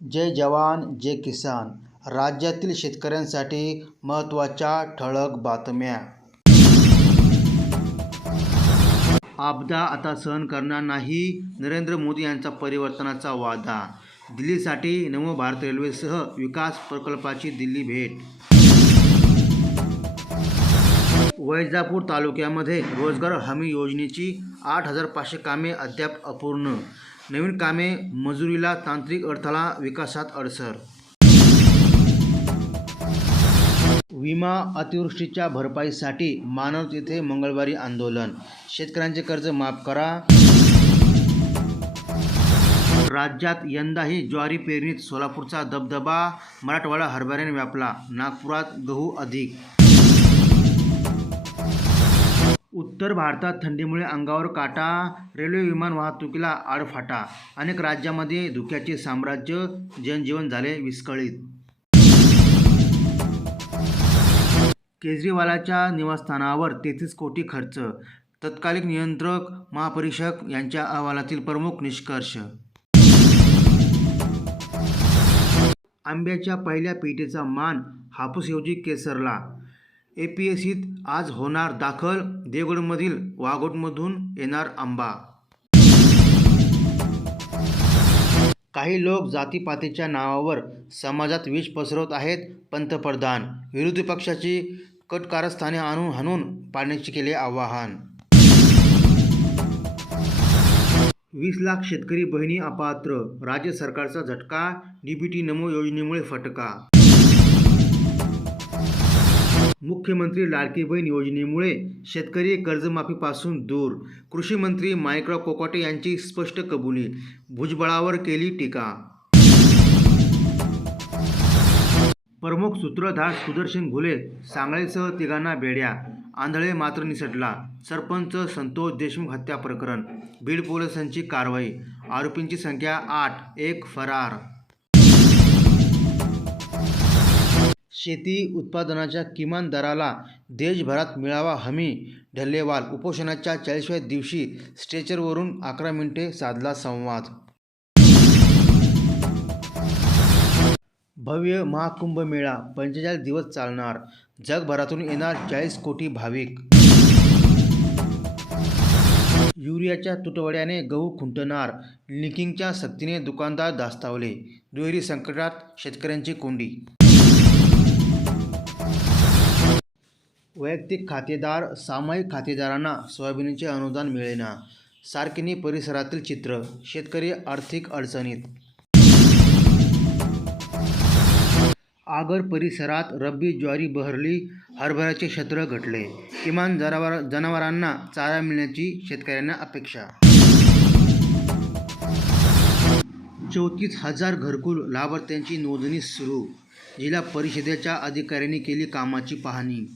जय जवान जय किसान. राज्यातील शेतकऱ्यांसाठी महत्त्वाच्या ठळक बातम्या. आपदा आता सहन करणार नाही नरेंद्र मोदी यांचा परिवर्तनाचा वादा. दिल्लीसाठी नव भारत रेल्वेसह विकास प्रकल्पाची दिल्ली भेट. वैजापूर तालुक्यामध्ये रोजगार हमी योजनेची आठ हजार पाचशे कामे अद्याप अपूर्ण. नवीन कामे मजुरीला तांत्रिक अडथळा विकासात अडसर. विमा अतिवृष्टीच्या भरपाईसाठी मानव येथे मंगळवारी आंदोलन. शेतकऱ्यांचे कर्ज माफ करा. राज्यात यंदाही ज्वारी पेरणीत सोलापूरचा दबदबा मराठवाडा हरभऱ्याने व्यापला नागपुरात गहू अधिक उत्तर भारतात थंडीमुळे अंगावर काटा रेल्वे विमान वाहतुकीला आडफाटा अनेक राज्यामध्ये धुक्याचे साम्राज्य जनजीवन झाले विस्कळीत. केजरीवालाच्या निवासस्थानावर तेहतीस कोटी खर्च तत्कालिक नियंत्रक महापरीक्षक यांच्या अहवालातील प्रमुख निष्कर्ष. आंब्याच्या पहिल्या पेटीचा मान हापूसऐवजी केसरला ए पी एस सीत आज होणार दाखल देवगडमधील वाघोटमधून येणार आंबा. काही लोक जातीपातीच्या नावावर समाजात विष पसरवत आहेत पंतप्रधान. विरोधी पक्षाची कट कारस्थाने आणून हाणून पाडण्याचे केले आवाहन. वीस लाख शेतकरी बहिणी अपात्र. राज्य सरकारचा झटका डीबीटी नमो योजनेमुळे फटका. मुख्यमंत्री लाडकी बहीण योजनेमुळे शेतकरी कर्जमाफीपासून दूर. कृषी मंत्री मायक्रो कोकाटे यांची स्पष्ट कबुली. भुजबळावर केली टीका. प्रमुख सूत्रधार सुदर्शन घुले सांगळेसह तिघांना बेड्या. आंधळे मात्र निसटला. सरपंच संतोष देशमुख हत्या प्रकरण. बीड पोलिसांची कारवाई. आरोपींची संख्या आठ एक फरार शेती उत्पादनाच्या किमान दराला देशभरात मिळावा हमी ढल्लेवाल उपोषणाच्या चाळीसव्या दिवशी स्ट्रेचरवरून अकरा मिनिटे साधला संवाद. भव्य महाकुंभ मेळा पंचेचाळीस दिवस चालणार जगभरातून येणार चाळीस कोटी भाविक. युरियाच्या तुटवड्याने गहू खुंटणार लिकिंगच्या सक्तीने दुकानदार दास्तावले दुहेरी संकटात शेतकऱ्यांची कोंडी वैयक्तिक खातेदार सामायिक खातेदारांना सोयाबीनचे अनुदान मिळेना सारकिनी परिसरातील चित्र शेतकरी आर्थिक अडचणीत. आगर परिसरात रब्बी ज्वारी बहरली हरभऱ्याचे क्षेत्र घटले. किमान जनावर जनावरांना चारा मिळण्याची शेतकऱ्यांना अपेक्षा. चौतीस हजार घरकुल लाभार्थ्यांची नोंदणी सुरू. जिल्हा परिषदेच्या अधिकाऱ्यांनी केली कामाची पाहणी.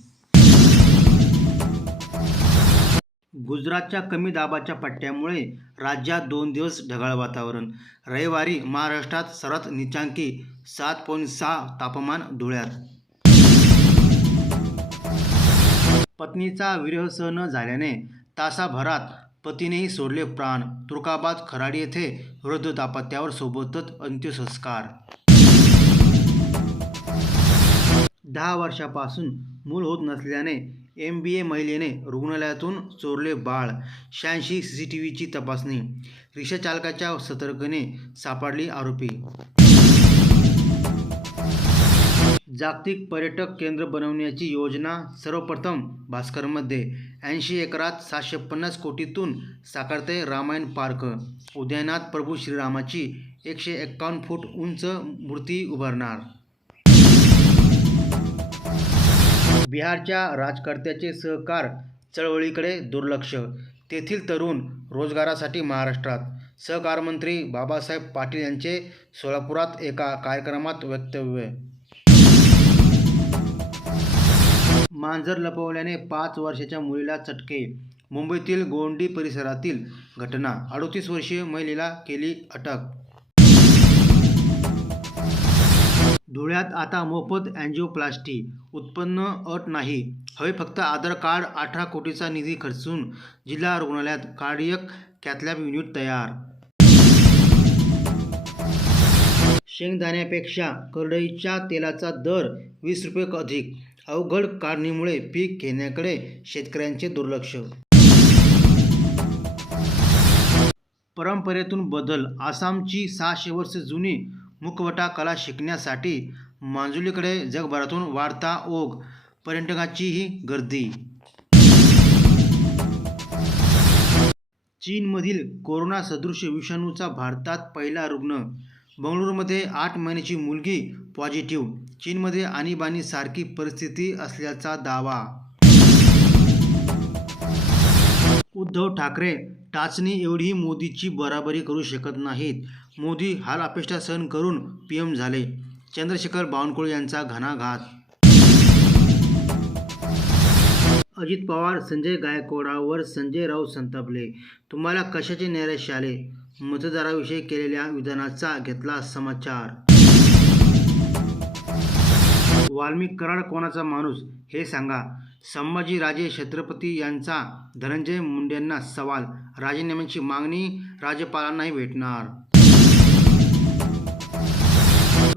गुजरातच्या कमी दाबाच्या पट्ट्यामुळे राज्यात दोन दिवस ढगाळ वातावरण. रविवारी महाराष्ट्रात सर्वात निचांकी सात पॉईंट सहा तापमान धुळ्यात. पत्नीचा विरह सहन न झाल्याने तासाभरात पतीनेही सोडले प्राण. तुर्काबाद खराडी येथे वृद्ध दाम्पत्यावर सोबतच अंत्यसंस्कार. दहा वर्षापासून मूल होत नसल्याने एम बी ए महिलेने रुग्णालयातून चोरले बाळ शहाऐंशी सी सी टी व्हीची तपासणी रिक्षाचालकाच्या सतर्कने सापडली आरोपी. जागतिक पर्यटक केंद्र बनवण्याची योजना सर्वप्रथम भास्करमध्ये ऐंशी एकरात सातशे पन्नास कोटीतून साकारते रामायण पार्क. उद्यानात प्रभू श्रीरामाची एकशे एक्कावन्न फूट उंच मूर्ती उभारणार. बिहारच्या राजकर्त्याचे सहकार चळवळीकडे दुर्लक्ष. तेथील तरुण रोजगारासाठी महाराष्ट्रात. सहकार मंत्री बाबासाहेब पाटील यांचे सोलापुरात एका कार्यक्रमात वक्तव्य. मांजर लपवल्याने पाच वर्षाच्या मुलीला चटके. मुंबईतील गोंडी परिसरातील घटना. अडोतीस वर्षीय महिलेला केली अटक. धुळ्यात आता मोफत अँजिओप्लास्टी उत्पन्न अट नाही. हवे फक्त आधार कार्ड अठरा कोटीचा निधी खर्चून जिल्हा रुग्णालयात कार्डियक कॅथलॅब युनिट तयार. शेंगदाण्यापेक्षा करडईच्या तेलाचा दर वीस रुपये अधिक. अवघड काढणीमुळे पीक घेण्याकडे शेतकऱ्यांचे दुर्लक्ष. परंपरेतून बदल. आसामची सहाशे वर्ष जुनी मुखवटा कला शिकण्यासाठी मांजुलीकडे जगभरातून वाढता ओघ पर्यटकाचीही गर्दी. चीनमधील कोरोना सदृश विषाणूचा भारतात पहिला रुग्ण. बंगळुरूमध्ये आठ महिन्याची मुलगी पॉझिटिव्ह. चीनमध्ये आणीबाणीसारखी परिस्थिती असल्याचा दावा. उद्धव ठाकरे टाचणी एवढी मोदीची बराबरी करू शकत नाहीत. मोदी हाल अपेष्टा सहन करून पीएम झाले. चंद्रशेखर बावनकुळे यांचा घणाघात. अजित पवार संजय गायकवाडावर संजय राऊत संतापले. तुम्हाला कशाचे नैराश्य आले मतदाराविषयी केलेल्या विधानाचा घेतला समाचार. वाल्मिक कराड कोणाचा माणूस? हे सांगा. संभाजीराजे छत्रपती यांचा धनंजय मुंडेंना सवाल. राजीनाम्यांची मागणी राज्यपालांनाही भेटणार.